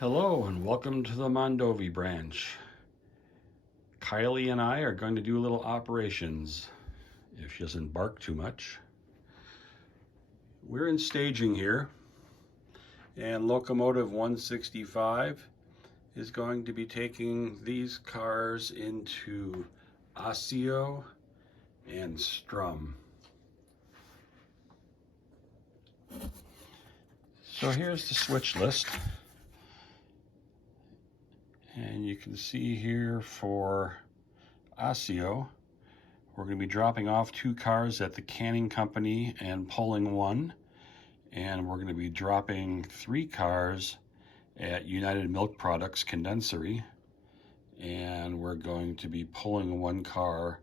Hello and welcome to the Mondovi branch. Kylie and I are going to do a little operations if she doesn't bark too much. We're in staging here, and locomotive 165 is going to be taking these cars into Osseo and Strum. So here's the switch list. And you can see here for Osseo, we're going to be dropping off 2 cars at the canning company and pulling 1. And we're going to be dropping 3 cars at United Milk Products Condensery. And we're going to be pulling 1 car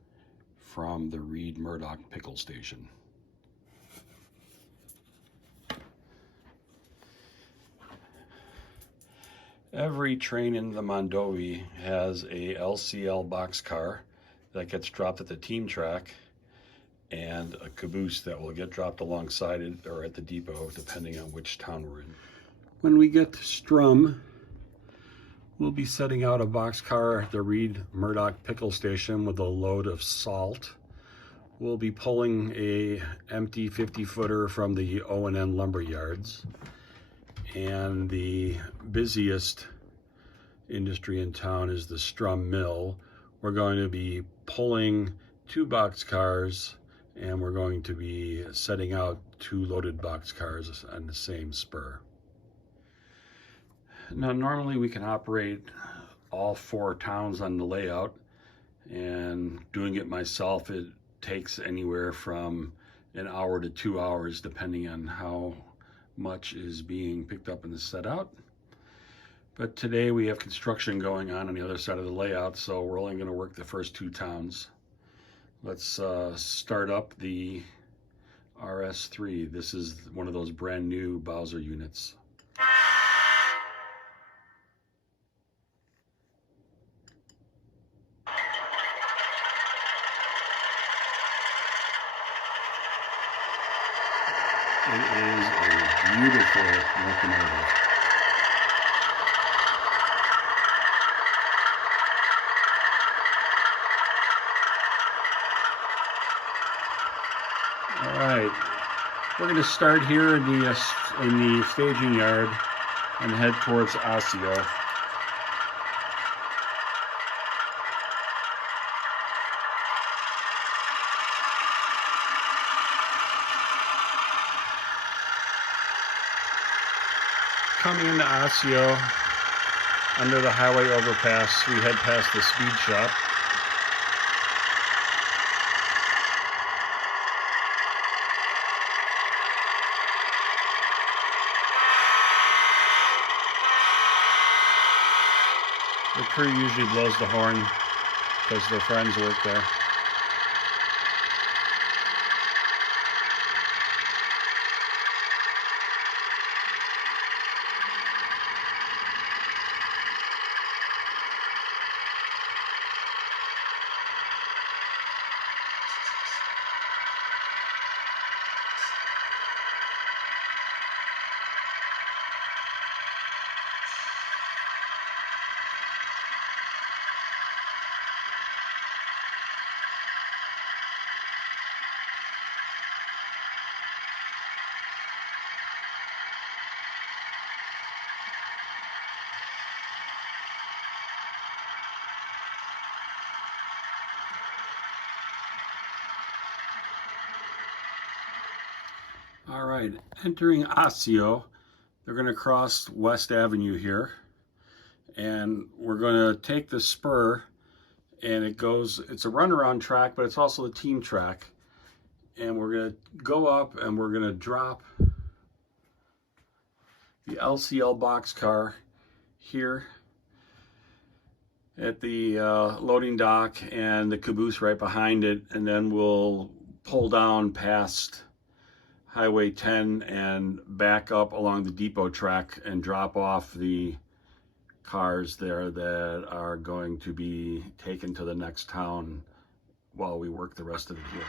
from the Reed Murdoch Pickle Station. Every train in the Mondovi has a LCL boxcar that gets dropped at the team track and a caboose that will get dropped alongside it or at the depot, depending on which town we're in. When we get to Strum, we'll be setting out a boxcar at the Reed Murdoch Pickle Station with a load of salt. We'll be pulling a empty 50-footer from the O&N lumber yards. And the busiest industry in town is the Strum mill. We're going to be pulling 2 boxcars, and we're going to be setting out 2 loaded boxcars on the same spur. Now, normally we can operate all 4 towns on the layout, and doing it myself, it takes anywhere from an hour to 2 hours, depending on how much is being picked up and set out. But today we have construction going on the other side of the layout, so we're only going to work the first 2 towns. Let's start up the RS3. This is one of those brand new Bowser units. It is a beautiful locomotive. All right, we're going to start here in the staging yard and head towards Osseo. Coming into Osseo, under the highway overpass, we head past the speed shop. The crew usually blows the horn because their friends work there. All right, entering Osseo, they're going to cross West Avenue here, and we're going to take the spur, and it's a runaround track, but it's also a team track, and we're going to go up and we're going to drop the LCL boxcar here at the loading dock and the caboose right behind it, and then we'll pull down past Highway 10 and back up along the depot track and drop off the cars there that are going to be taken to the next town while we work the rest of it here.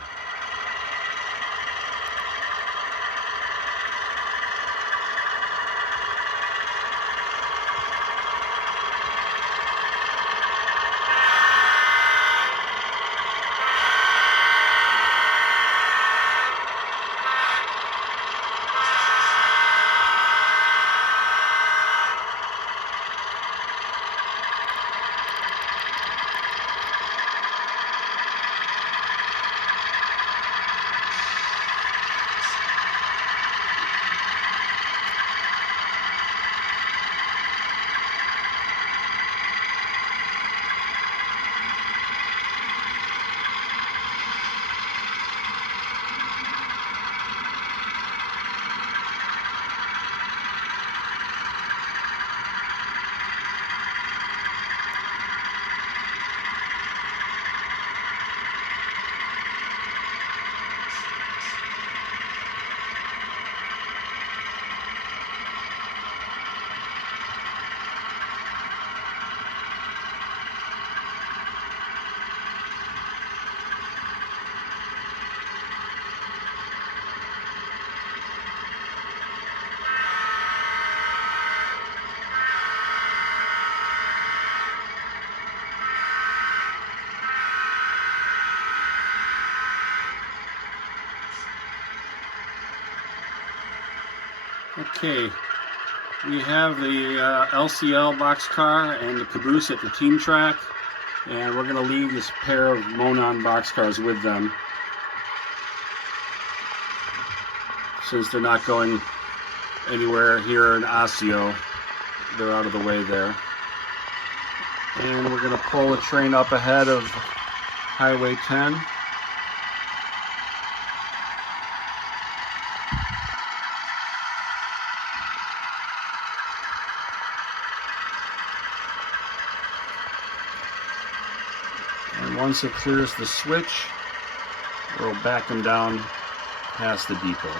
Okay, we have the LCL boxcar and the caboose at the team track, and we're going to leave this pair of Monon boxcars with them since they're not going anywhere here in Osseo. They're out of the way there. And we're going to pull the train up ahead of Highway 10. And once it clears the switch, we'll back them down past the depot.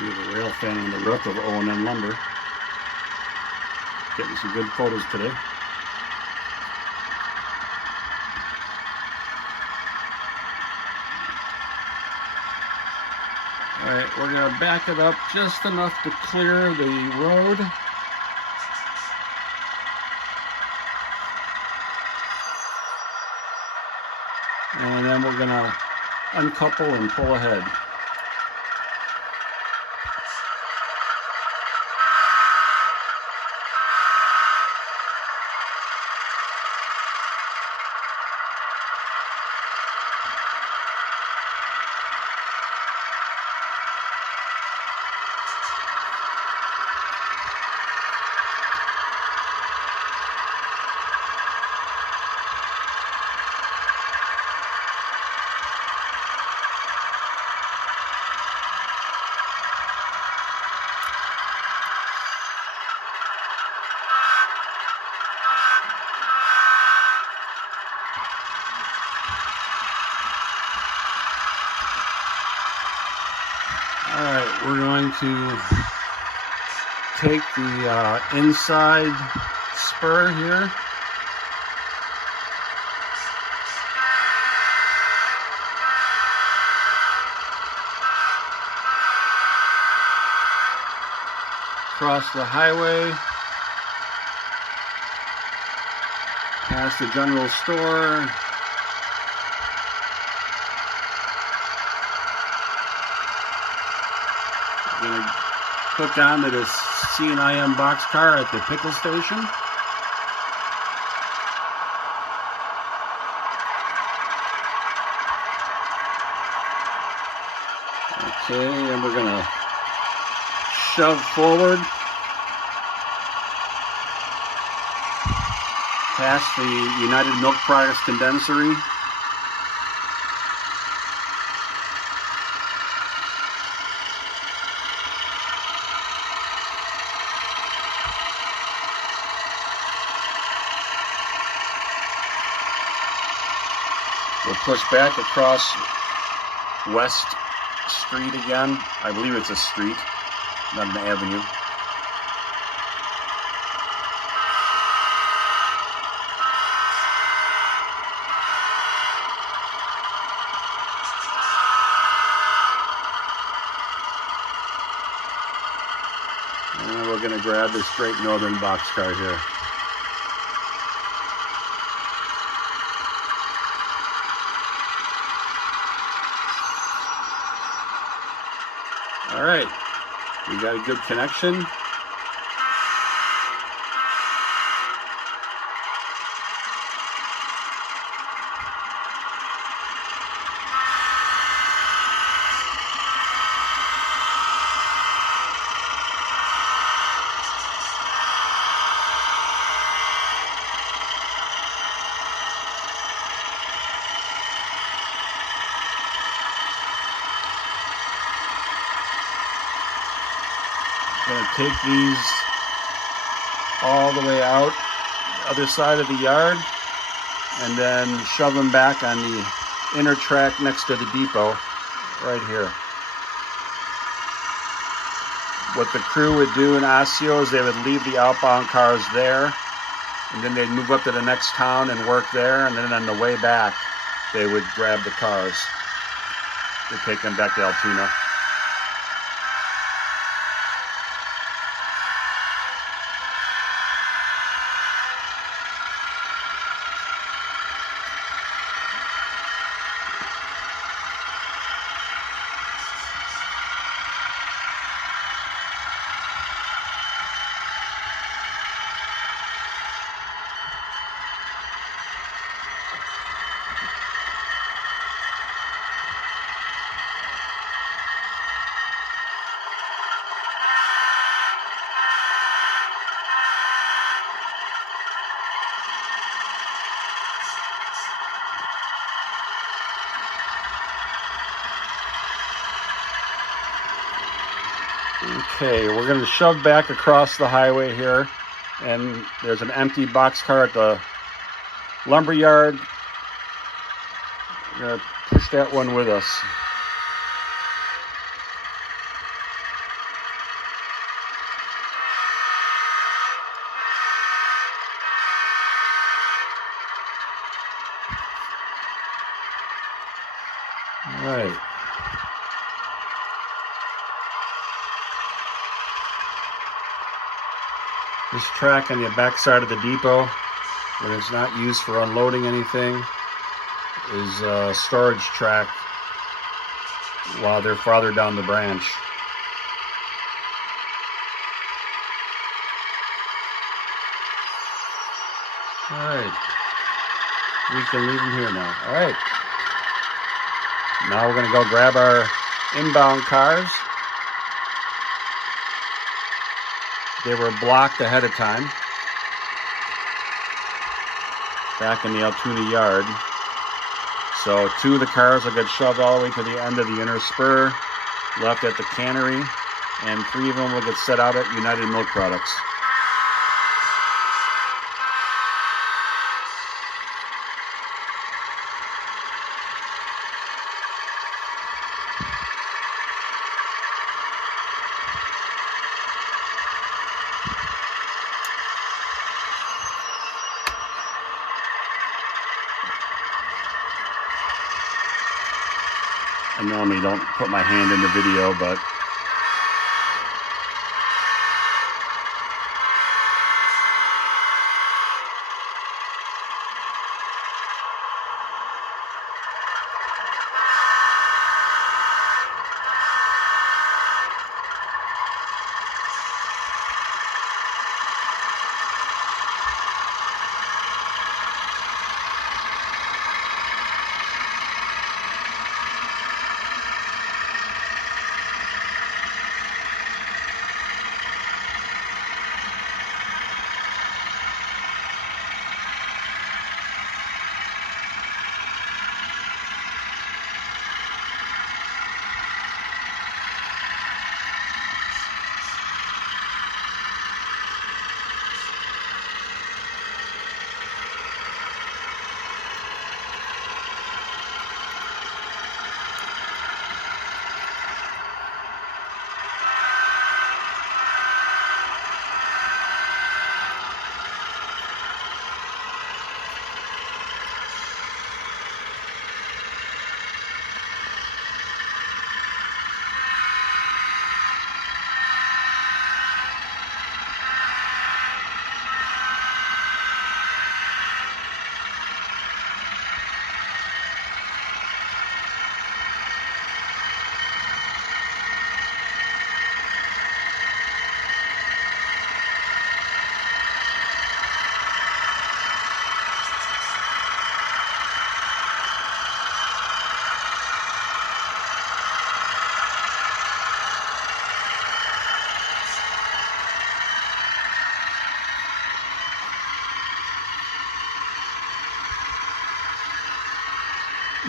We have a rail fanning the roof of O&M Lumber. Getting some good photos today. Alright, we're going to back it up just enough to clear the road. And then we're going to uncouple and pull ahead. Alright, we're going to take the inside spur here. Across the highway, past the general store. Going to hook onto this C&NW boxcar at the pickle station. Okay, and we're going to shove forward past the United Milk Products Condensery. We'll push back across West Street again. I believe it's a street, not an avenue. And we're going to grab this Great Northern boxcar here. All right, we got a good connection. Gonna take these all the way out the other side of the yard and then shove them back on the inner track next to the depot right here. What the crew would do in Osseo is they would leave the outbound cars there, and then they'd move up to the next town and work there, and then on the way back they would grab the cars to take them back to Altoona. Okay, we're going to shove back across the highway here, and there's an empty boxcar at the lumber yard. We're going to push that one with us. All right. This track on the back side of the depot, when it's not used for unloading anything, is a storage track while they're farther down the branch. All right, we can leave them here now. All right, now we're gonna go grab our inbound cars. They were blocked ahead of time back in the Altoona yard. So 2 of the cars will get shoved all the way to the end of the inner spur, left at the cannery, and 3 of them will get set out at United Milk Products. I normally don't put my hand in the video, but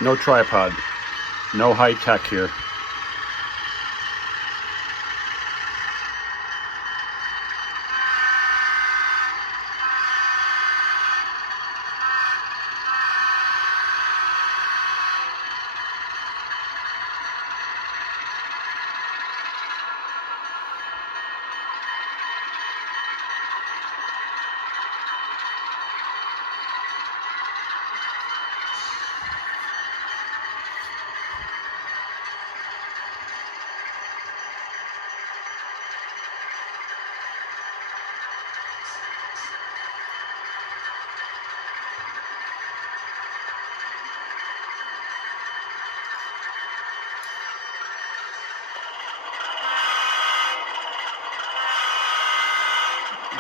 no tripod, no high tech here.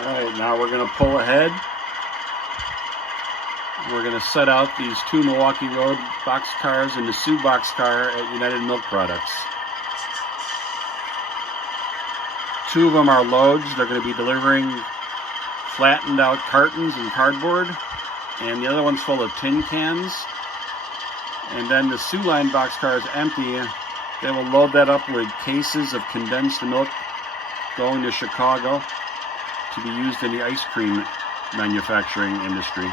Alright, now we're going to pull ahead. We're going to set out these 2 Milwaukee Road boxcars and the Sioux boxcar at United Milk Products. 2 of them are loads. They're going to be delivering flattened out cartons and cardboard, and the other one's full of tin cans. And then the Sioux line boxcar is empty. They will load that up with cases of condensed milk going to Chicago to be used in the ice cream manufacturing industry.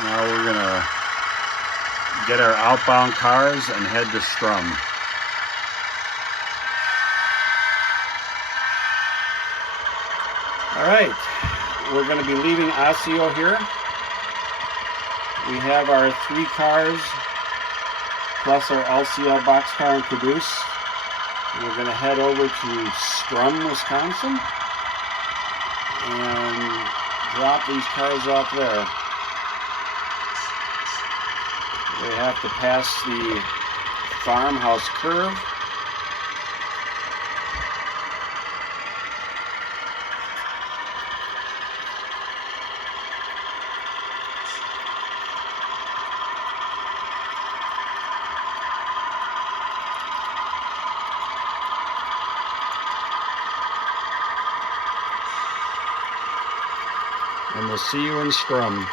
Now we're going to get our outbound cars and head to Strum. Alright, we're going to be leaving Osseo here. We have our 3 cars plus our LCL boxcar and caboose. We're going to head over to Strum, Wisconsin and drop these cars off there. They have to pass the farmhouse curve. And we'll see you in Strum.